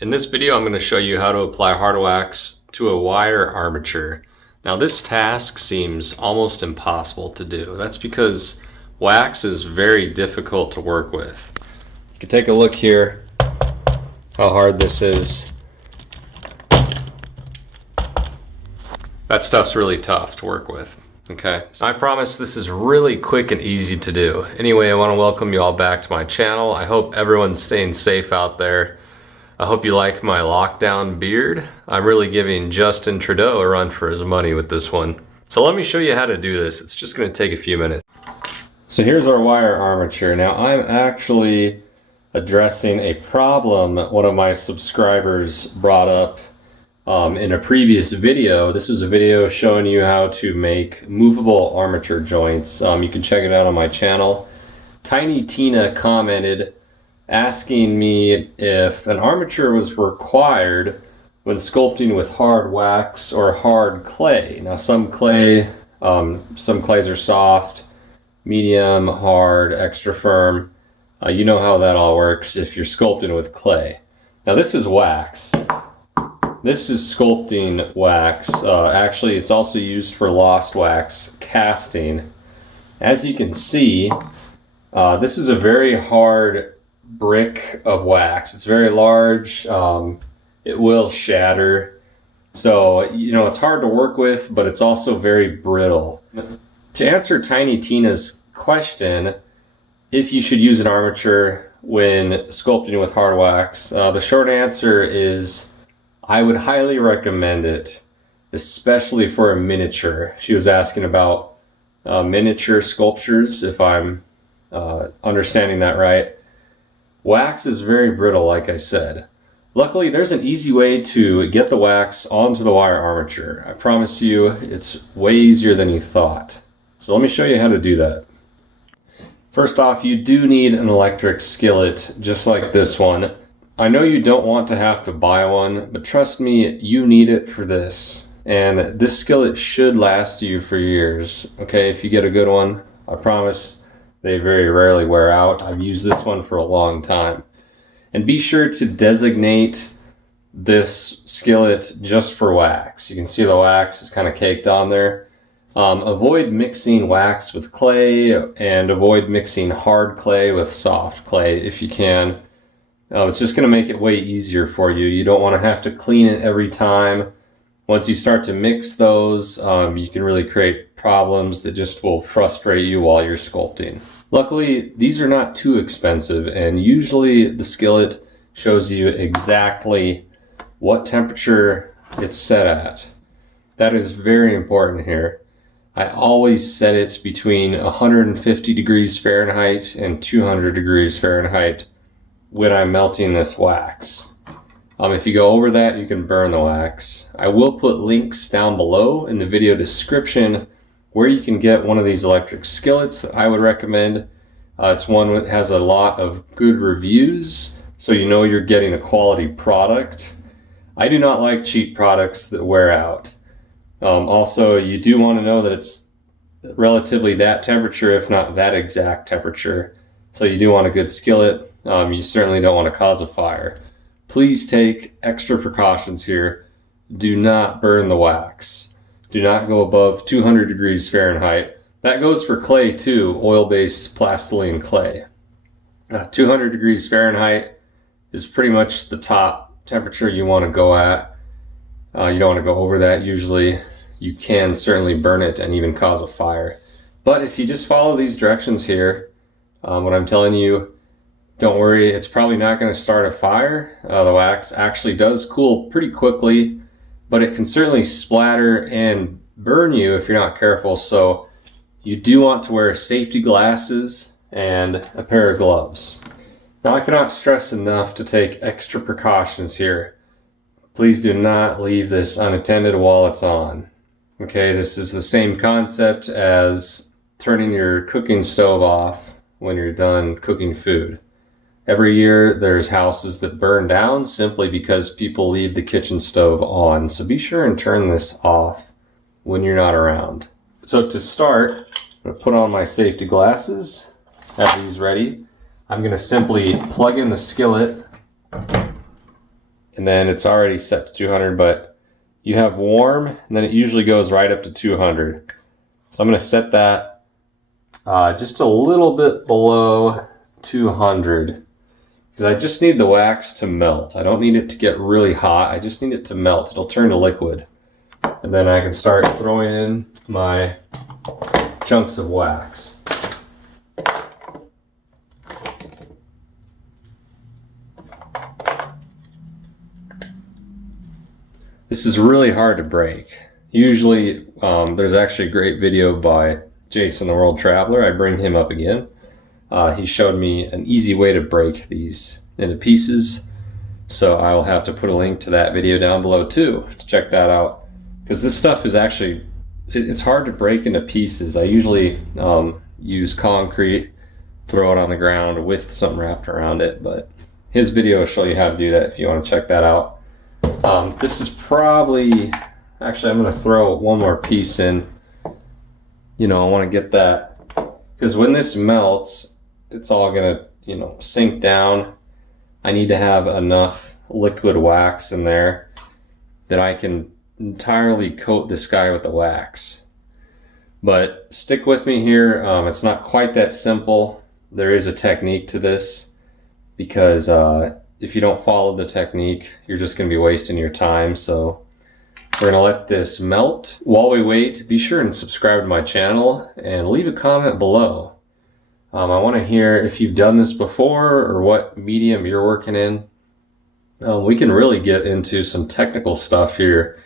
In this video, I'm going to show you how to apply hard wax to a wire armature. Now this task seems almost impossible to do. That's because wax is very difficult to work with. You can take a look here how hard this is. That stuff's really tough to work with. Okay, I promise this is really quick and easy to do. Anyway, I want to welcome you all back to my channel. I hope everyone's staying safe out there. I hope you like my lockdown beard. I'm really giving Justin Trudeau a run for his money with this one. So let me show you how to do this. It's just going to take a few minutes. So here's our wire armature. Now I'm actually addressing a problem one of my subscribers brought up in a previous video. This was a video showing you how to make movable armature joints. You can check it out on my channel. Tiny Tina commented asking me if an armature was required when sculpting with hard wax or hard clay. Now some clays are soft, medium, hard, extra firm. You know how that all works if you're sculpting with clay. Now this is wax. This is sculpting wax. Actually, it's also used for lost wax casting. As you can see, this is a very hard brick of wax. It's very large. It will shatter. So, you know, it's hard to work with, but it's also very brittle. To answer Tiny Tina's question, if you should use an armature when sculpting with hard wax, the short answer is I would highly recommend it, especially for a miniature. She was asking about miniature sculptures, if I'm understanding that right. Wax is very brittle, like I said. Luckily, there's an easy way to get the wax onto the wire armature. I promise you, it's way easier than you thought. So let me show you how to do that. First off, you do need an electric skillet, just like this one. I know you don't want to have to buy one, but trust me, you need it for this. And this skillet should last you for years, okay, if you get a good one. I promise they very rarely wear out. I've used this one for a long time. And be sure to designate this skillet just for wax. You can see the wax is kind of caked on there. Avoid mixing wax with clay and avoid mixing hard clay with soft clay if you can. It's just going to make it way easier for you. You don't want to have to clean it every time. Once you start to mix those, you can really create problems that just will frustrate you while you're sculpting. Luckily, these are not too expensive, and usually the skillet shows you exactly what temperature it's set at. That is very important here. I always set it between 150 degrees Fahrenheit and 200 degrees Fahrenheit when I'm melting this wax. If you go over that, you can burn the wax. I will put links down below in the video description where you can get one of these electric skillets that I would recommend. It's one that has a lot of good reviews, so you know you're getting a quality product. I do not like cheap products that wear out. Also, you do want to know that it's relatively that temperature, if not that exact temperature. So you do want a good skillet. You certainly don't want to cause a fire. Please take extra precautions here. Do not burn the wax. Do not go above 200 degrees Fahrenheit. That goes for clay too, oil-based plastiline clay. 200 degrees Fahrenheit is pretty much the top temperature you want to go at. You don't want to go over that usually. You can certainly burn it and even cause a fire. But if you just follow these directions here, what I'm telling you, don't worry, it's probably not going to start a fire. The wax actually does cool pretty quickly, but it can certainly splatter and burn you if you're not careful. So you do want to wear safety glasses and a pair of gloves. Now I cannot stress enough to take extra precautions here. Please do not leave this unattended while it's on. Okay, this is the same concept as turning your cooking stove off when you're done cooking food. Every year there's houses that burn down simply because people leave the kitchen stove on. So be sure and turn this off when you're not around. So to start, I'm going to put on my safety glasses, have these ready. I'm going to simply plug in the skillet and then it's already set to 200, but you have warm, and then it usually goes right up to 200. So I'm going to set that just a little bit below 200, because I just need the wax to melt. I don't need it to get really hot. I just need it to melt. It'll turn to liquid. And then I can start throwing in my chunks of wax. This is really hard to break. Usually, there's actually a great video by Jason the World Traveler. I bring him up again. He showed me an easy way to break these into pieces. So I will have to put a link to that video down below too, to check that out. Because this stuff is actually, it's hard to break into pieces. I usually use concrete, throw it on the ground with something wrapped around it, but his video will show you how to do that if you want to check that out. This is probably, actually I'm going to throw one more piece in. You know, I want to get that, because when this melts, it's all going to, you know, sink down. I need to have enough liquid wax in there that I can entirely coat this guy with the wax. But stick with me here. It's not quite that simple. There is a technique to this, because if you don't follow the technique, you're just going to be wasting your time. So we're going to let this melt. While we wait, be sure and subscribe to my channel and leave a comment below. I want to hear if you've done this before or what medium you're working in. We can really get into some technical stuff here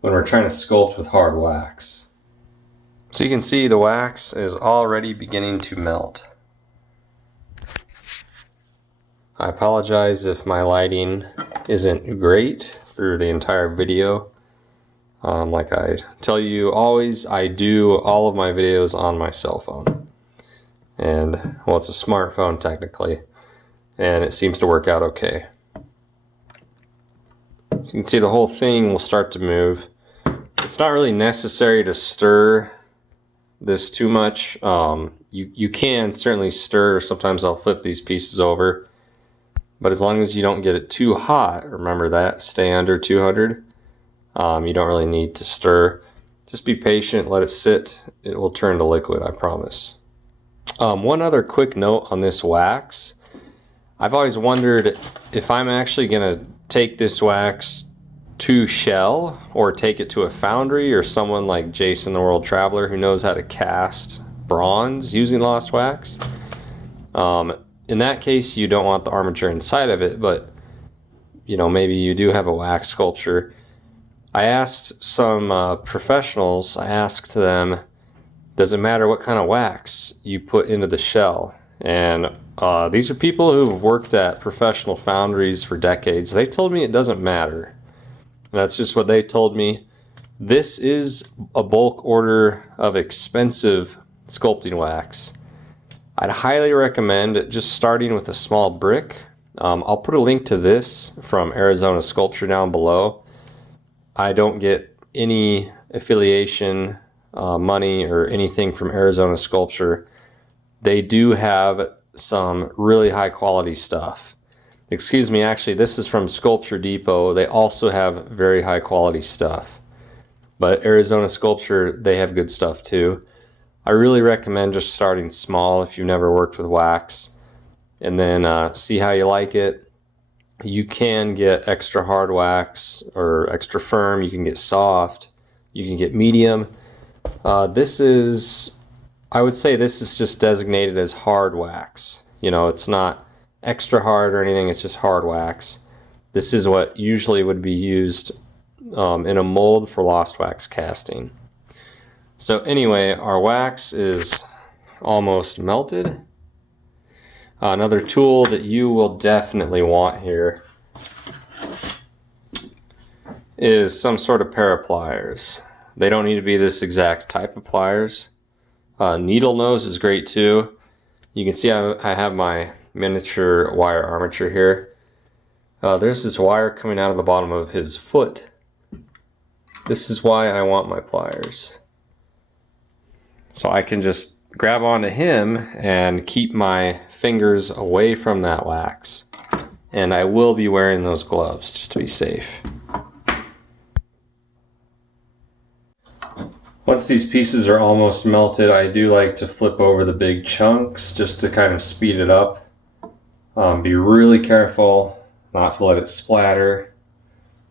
when we're trying to sculpt with hard wax. So you can see the wax is already beginning to melt. I apologize if my lighting isn't great through the entire video. Like I tell you always, I do all of my videos on my cell phone. And, well, it's a smartphone technically, and it seems to work out okay. So you can see the whole thing will start to move. It's not really necessary to stir this too much. You can certainly stir. Sometimes I'll flip these pieces over. But as long as you don't get it too hot, remember that, stay under 200. You don't really need to stir. Just be patient, let it sit. It will turn to liquid, I promise. One other quick note on this wax. I've always wondered if I'm actually going to take this wax to shell or take it to a foundry, or someone like Jason the World Traveler who knows how to cast bronze using lost wax. In that case, you don't want the armature inside of it, but you know, maybe you do have a wax sculpture. I asked some professionals, I asked them, does it matter what kind of wax you put into the shell? And these are people who've worked at professional foundries for decades. They told me it doesn't matter. That's just what they told me. This is a bulk order of expensive sculpting wax. I'd highly recommend just starting with a small brick. I'll put a link to this from Arizona Sculpture down below. I don't get any affiliation money or anything from Arizona Sculpture. They do have some really high quality stuff. Excuse me, actually this is from Sculpture Depot. They also have very high quality stuff. But Arizona Sculpture, they have good stuff too. I really recommend just starting small if you've never worked with wax, and then see how you like it. You can get extra hard wax or extra firm, you can get soft, you can get medium. This is, I would say this is just designated as hard wax. You know, it's not extra hard or anything, it's just hard wax. This is what usually would be used in a mold for lost wax casting. So anyway, our wax is almost melted. Another tool that you will definitely want here is some sort of pair of pliers. They don't need to be this exact type of pliers. Needle nose is great too. You can see I have my miniature wire armature here. There's this wire coming out of the bottom of his foot. This is why I want my pliers. So I can just grab onto him and keep my fingers away from that wax. and I will be wearing those gloves just to be safe. Once these pieces are almost melted, I do like to flip over the big chunks just to kind of speed it up. Be really careful not to let it splatter.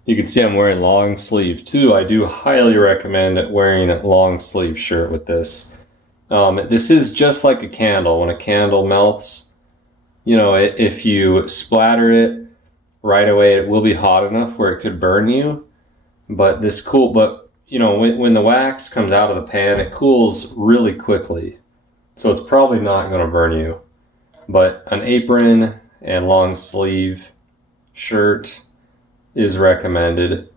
You can see I'm wearing long sleeve too. I do highly recommend wearing a long sleeve shirt with this. This is just like a candle. When a candle melts, you know, if you splatter it right away, it will be hot enough where it could burn you. But you know, when the wax comes out of the pan, it cools really quickly. So it's probably not going to burn you. But an apron and long sleeve shirt is recommended.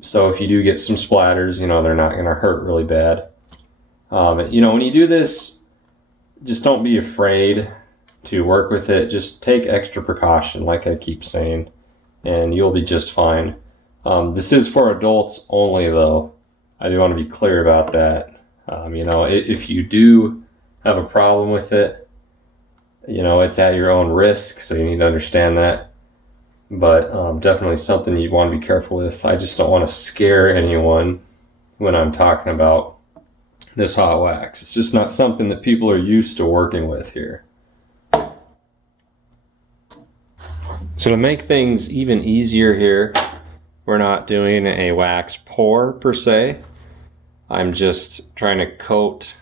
So if you do get some splatters, you know, they're not going to hurt really bad. You know, when you do this, just don't be afraid to work with it. Just take extra precaution, like I keep saying, and you'll be just fine. This is for adults only, though. I do want to be clear about that. You know, if you do have a problem with it, you know, it's at your own risk, so you need to understand that. But definitely something you want to be careful with. I just don't want to scare anyone when I'm talking about this hot wax. It's just not something that people are used to working with here. So to make things even easier here, we're not doing a wax pour per se. I'm just trying to coat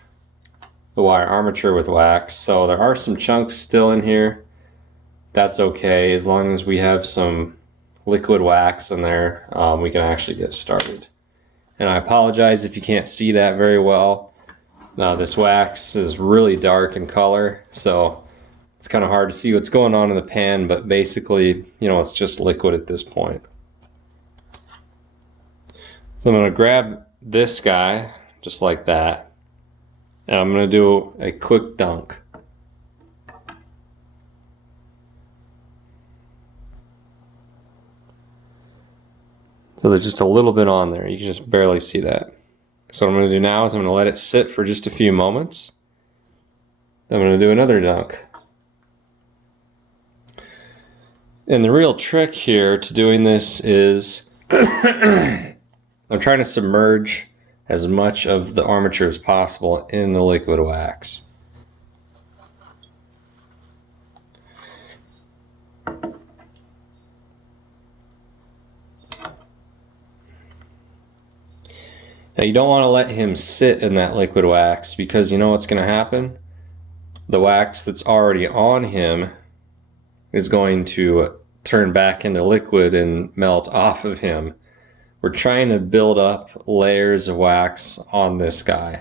the wire armature with wax. So there are some chunks still in here. That's okay, as long as we have some liquid wax in there, we can actually get started. And I apologize if you can't see that very well. This wax is really dark in color, so it's kind of hard to see what's going on in the pan, but basically, you know, it's just liquid at this point. So I'm going to grab this guy, just like that, and I'm going to do a quick dunk. So there's just a little bit on there, you can just barely see that. So what I'm going to do now is I'm going to let it sit for just a few moments. I'm going to do another dunk. And the real trick here to doing this is I'm trying to submerge as much of the armature as possible in the liquid wax. Now you don't want to let him sit in that liquid wax, because you know what's going to happen? The wax that's already on him is going to turn back into liquid and melt off of him. We're trying to build up layers of wax on this guy.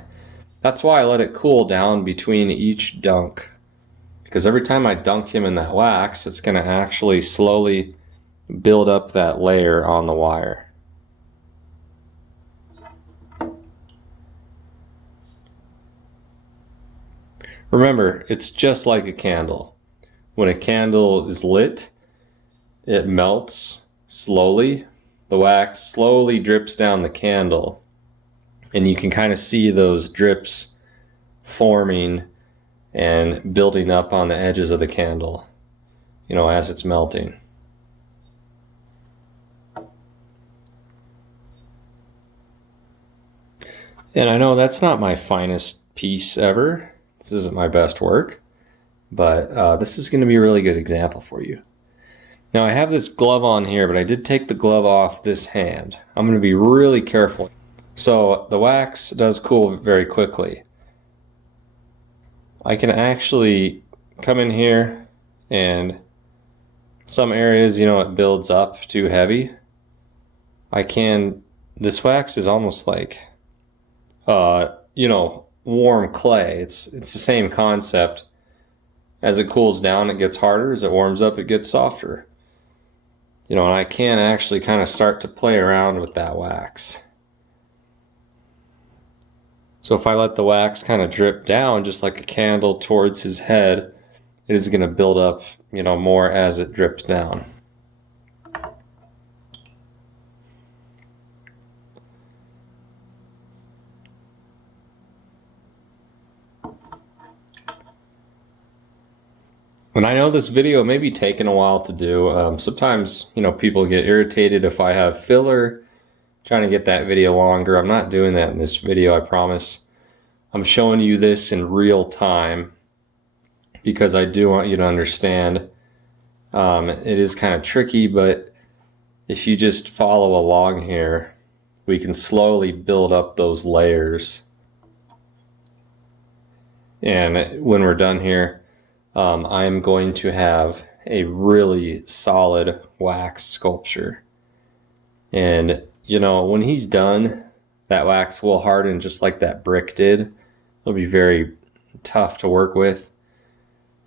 That's why I let it cool down between each dunk, because every time I dunk him in that wax, it's going to actually slowly build up that layer on the wire. Remember, it's just like a candle. When a candle is lit, it melts slowly. The wax slowly drips down the candle, and you can kind of see those drips forming and building up on the edges of the candle, you know, as it's melting. And I know that's not my finest piece ever. This isn't my best work, but this is going to be a really good example for you. Now I have this glove on here, but I did take the glove off this hand. I'm going to be really careful. So the wax does cool very quickly. I can actually come in here, and some areas, you know, it builds up too heavy. This wax is almost like, you know, warm clay. It's the same concept. As it cools down, it gets harder. As it warms up, it gets softer. You know, and I can actually kind of start to play around with that wax. So if I let the wax kind of drip down just like a candle towards his head, it is going to build up, you know, more as it drips down. And I know this video may be taking a while to do. Sometimes, you know, people get irritated if I have filler, trying to get that video longer. I'm not doing that in this video, I promise. I'm showing you this in real time because I do want you to understand. It is kind of tricky, but if you just follow along here, we can slowly build up those layers. And when we're done here, I am going to have a really solid wax sculpture. And, you know, when he's done, that wax will harden just like that brick did. It'll be very tough to work with.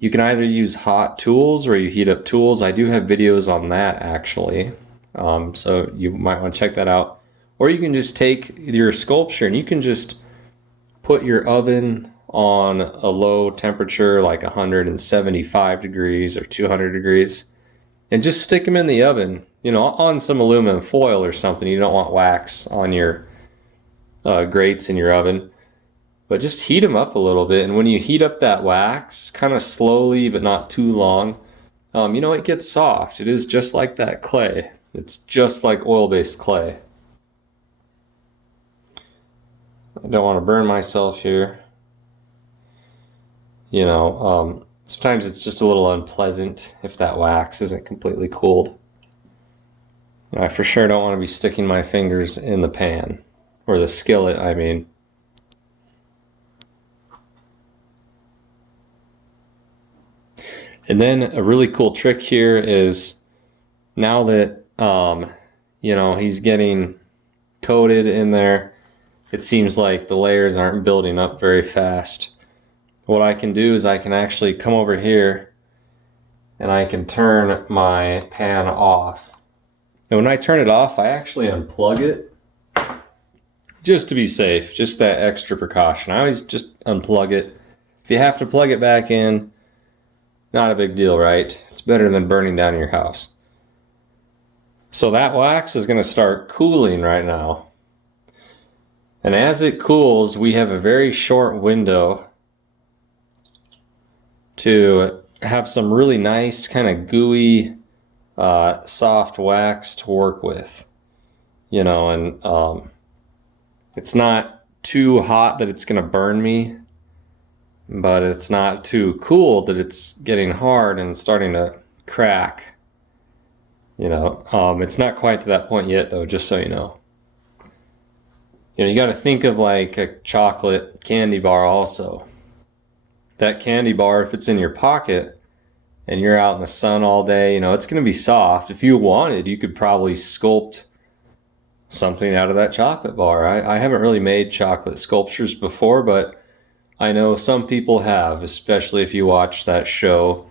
You can either use hot tools or you heat up tools. I do have videos on that actually. So you might want to check that out. Or you can just take your sculpture and you can just put your oven on a low temperature like 175 degrees or 200 degrees and just stick them in the oven, you know, on some aluminum foil or something. You don't want wax on your grates in your oven, but just heat them up a little bit. And when you heat up that wax kind of slowly but not too long, you know, it gets soft. It is just like that clay. It's just like oil-based clay. I don't want to burn myself here. You know, sometimes it's just a little unpleasant if that wax isn't completely cooled. I for sure don't want to be sticking my fingers in the pan, or the skillet, I mean. And then a really cool trick here is now that, you know, he's getting coated in there, it seems like the layers aren't building up very fast. What I can do is I can actually come over here and I can turn my pan off. And when I turn it off, I actually unplug it just to be safe, just that extra precaution. I always just unplug it. If you have to plug it back in, not a big deal, right? It's better than burning down your house. So that wax is going to start cooling right now. And as it cools, we have a very short window to have some really nice kind of gooey soft wax to work with, you know. And it's not too hot that it's gonna burn me, but it's not too cool that it's getting hard and starting to crack, you know. It's not quite to that point yet though, just so you know. You know, you got to think of like a chocolate candy bar also. That candy bar, if it's in your pocket and you're out in the sun all day, you know, it's going to be soft. If you wanted, you could probably sculpt something out of that chocolate bar. I haven't really made chocolate sculptures before, but I know some people have, especially if you watch that show,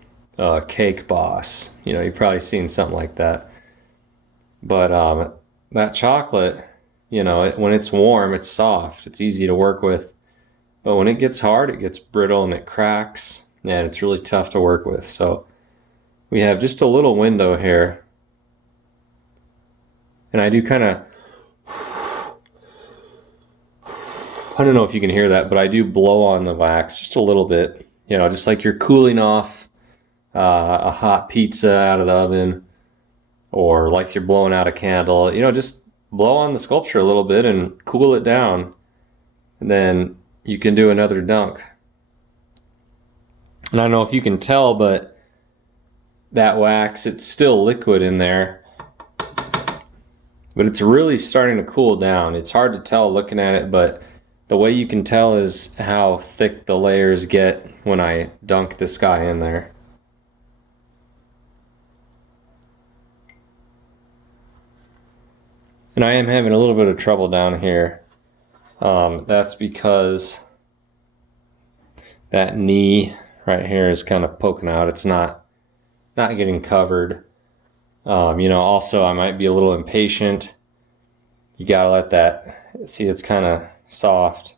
Cake Boss. You know, you've probably seen something like that. But that chocolate, you know, when it's warm, it's soft. It's easy to work with. But when it gets hard, it gets brittle and it cracks, and it's really tough to work with. So we have just a little window here. And I do kind of, I don't know if you can hear that, but I do blow on the wax just a little bit. You know, just like you're cooling off a hot pizza out of the oven, or like you're blowing out a candle. You know, just blow on the sculpture a little bit and cool it down. And then you can do another dunk. And I don't know if you can tell, but that wax, it's still liquid in there, but it's really starting to cool down. It's hard to tell looking at it, but the way you can tell is how thick the layers get when I dunk this guy in there. And I am having a little bit of trouble down here. That's because that knee right here is kind of poking out. It's not getting covered. You know, also I might be a little impatient. You gotta let that, see, it's kind of soft.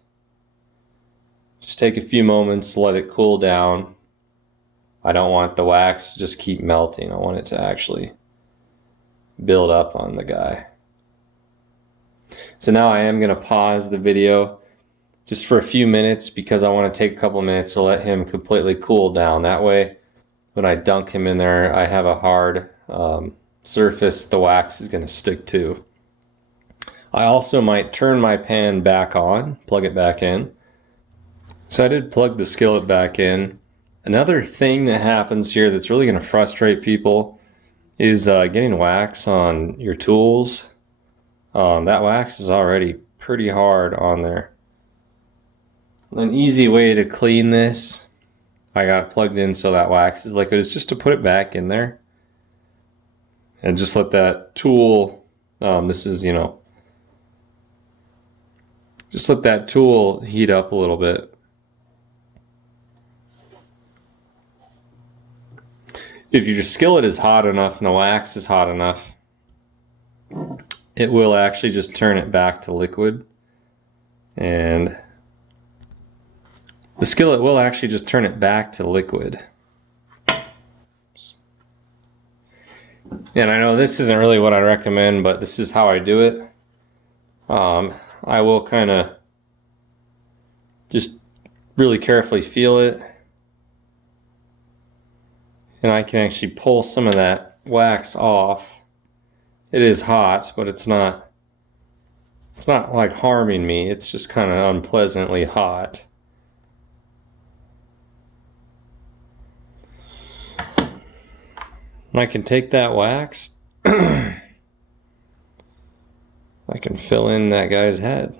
Just take a few moments, let it cool down. I don't want the wax to just keep melting. I want it to actually build up on the guy. So now I am going to pause the video just for a few minutes because I want to take a couple minutes to let him completely cool down. That way when I dunk him in there, I have a hard surface the wax is going to stick to. I also might turn my pan back on, plug it back in. So I did plug the skillet back in. Another thing that happens here that's really going to frustrate people is getting wax on your tools. That wax is already pretty hard on there. An easy way to clean this, I got it plugged in so that wax is liquid, is just to put it back in there and just let that tool, this is, you know, just let that tool heat up a little bit. If your skillet is hot enough and the wax is hot enough, it will actually just turn it back to liquid, and the skillet will actually just turn it back to liquid. And I know this isn't really what I recommend, but this is how I do it. I will kind of just really carefully feel it, and I can actually pull some of that wax off. It is hot, but it's not like harming me. It's just kind of unpleasantly hot. And I can take that wax, I can fill in that guy's head.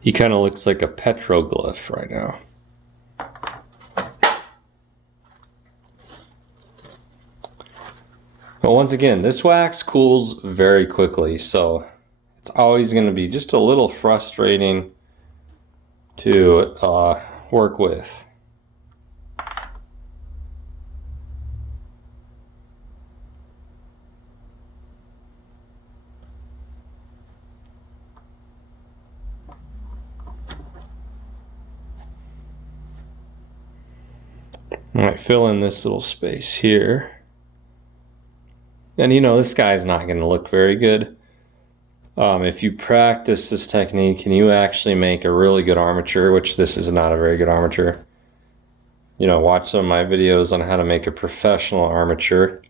He kind of looks like a petroglyph right now. But once again, this wax cools very quickly, so it's always going to be just a little frustrating to work with. I might fill in this little space here. And you know, this guy's not going to look very good. If you practice this technique and you actually make a really good armature, which this is not a very good armature. You know, watch some of my videos on how to make a professional armature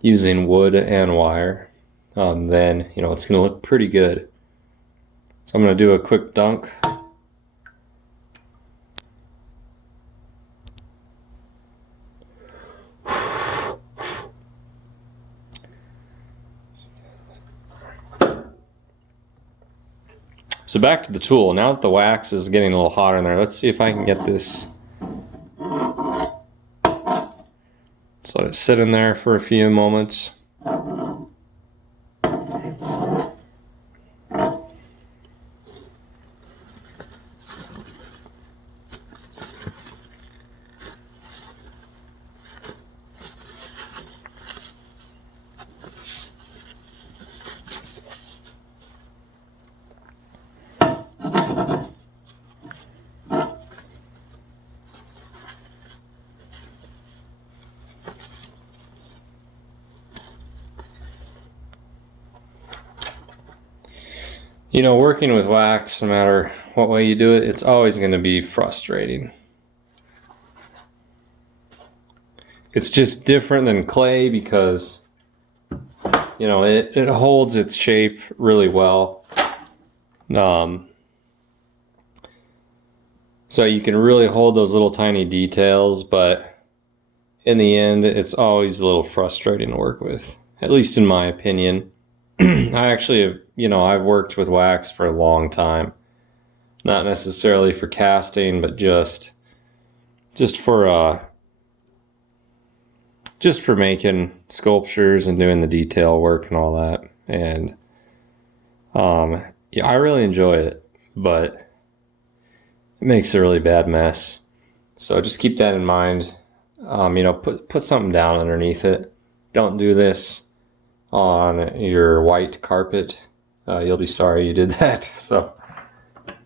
using wood and wire. Then, you know, it's going to look pretty good. So I'm going to do a quick dunk. So back to the tool. Now that the wax is getting a little hotter in there, let's see if I can get this. Just let it sit in there for a few moments. You know, working with wax, no matter what way you do it, it's always going to be frustrating. It's just different than clay because, you know, it holds its shape really well. So you can really hold those little tiny details, but in the end, it's always a little frustrating to work with, at least in my opinion. I actually, you know, I've worked with wax for a long time. Not necessarily for casting, but just for making sculptures and doing the detail work and all that. And yeah, I really enjoy it, but it makes a really bad mess. So just keep that in mind. You know, put something down underneath it. Don't do this on your white carpet. You'll be sorry you did that. So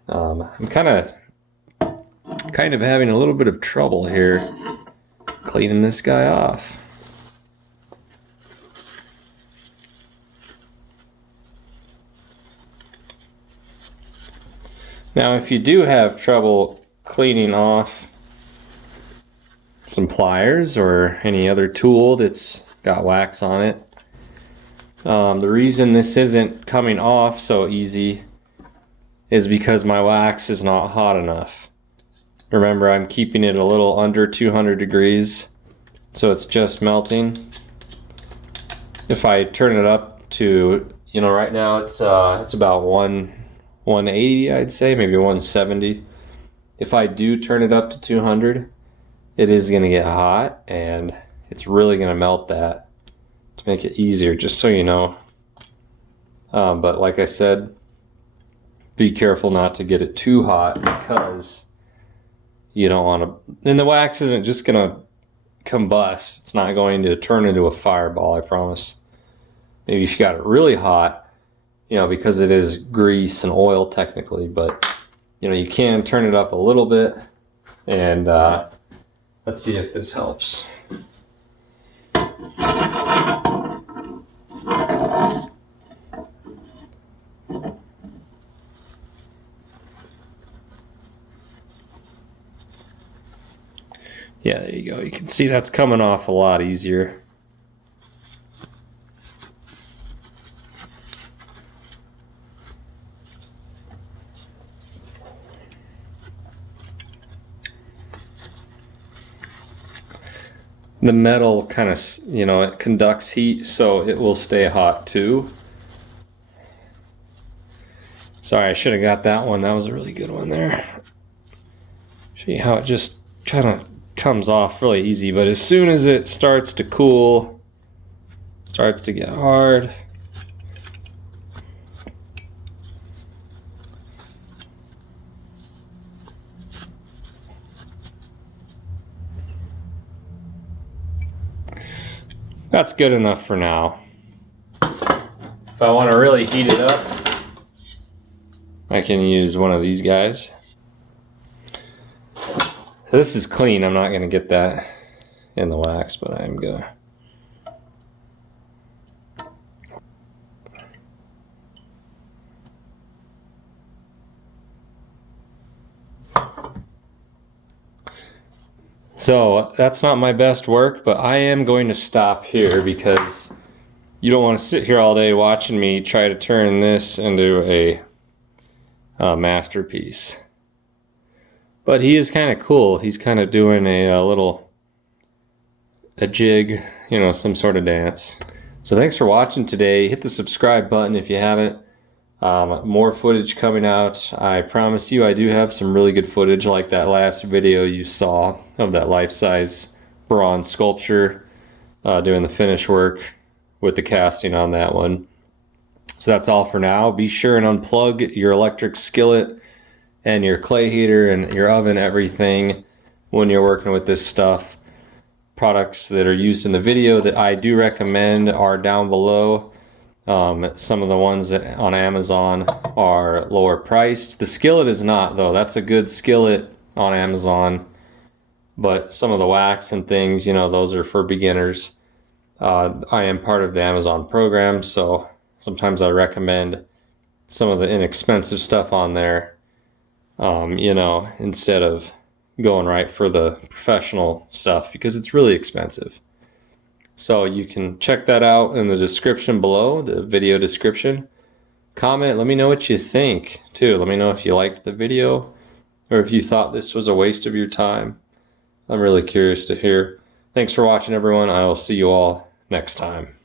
I'm kind of having a little bit of trouble here cleaning this guy off. Now if you do have trouble cleaning off some pliers or any other tool that's got wax on it, the reason this isn't coming off so easy is because my wax is not hot enough. Remember, I'm keeping it a little under 200 degrees, so it's just melting. If I turn it up to, you know, right now it's about 180, I'd say, maybe 170. If I do turn it up to 200, it is gonna get hot, and it's really gonna melt that to make it easier, just so you know. But like I said, be careful not to get it too hot, because you don't want to, and the wax isn't just gonna combust. It's not going to turn into a fireball, I promise. Maybe if you got it really hot, you know, because it is grease and oil technically, but you know, you can turn it up a little bit. And let's see if this helps. Yeah, there you go. You can see that's coming off a lot easier. The metal kind of, you know, it conducts heat, so it will stay hot too. Sorry, I should have got that one. That was a really good one there. See how it just kind of comes off really easy, but as soon as it starts to cool, starts to get hard, that's good enough for now. If I want to really heat it up, I can use one of these guys. So this is clean. I'm not going to get that in the wax, but I'm going to. So that's not my best work, but I am going to stop here because you don't want to sit here all day watching me try to turn this into a masterpiece. But he is kind of cool. He's kind of doing a jig, you know, some sort of dance. So thanks for watching today. Hit the subscribe button if you haven't. More footage coming out. I promise you I do have some really good footage, like that last video you saw of that life-size bronze sculpture, doing the finish work with the casting on that one. So that's all for now. Be sure and unplug your electric skillet and your clay heater and your oven, everything, when you're working with this stuff. Products that are used in the video that I do recommend are down below. Some of the ones on Amazon are lower priced. The skillet is not, though. That's a good skillet on Amazon. But some of the wax and things, you know, those are for beginners. I am part of the Amazon program, so sometimes I recommend some of the inexpensive stuff on there, you know, instead of going right for the professional stuff, because it's really expensive. So you can check that out in the description below, the video description. Comment, let me know what you think too. Let me know if you liked the video or if you thought this was a waste of your time. I'm really curious to hear. Thanks for watching, everyone. I will see you all next time.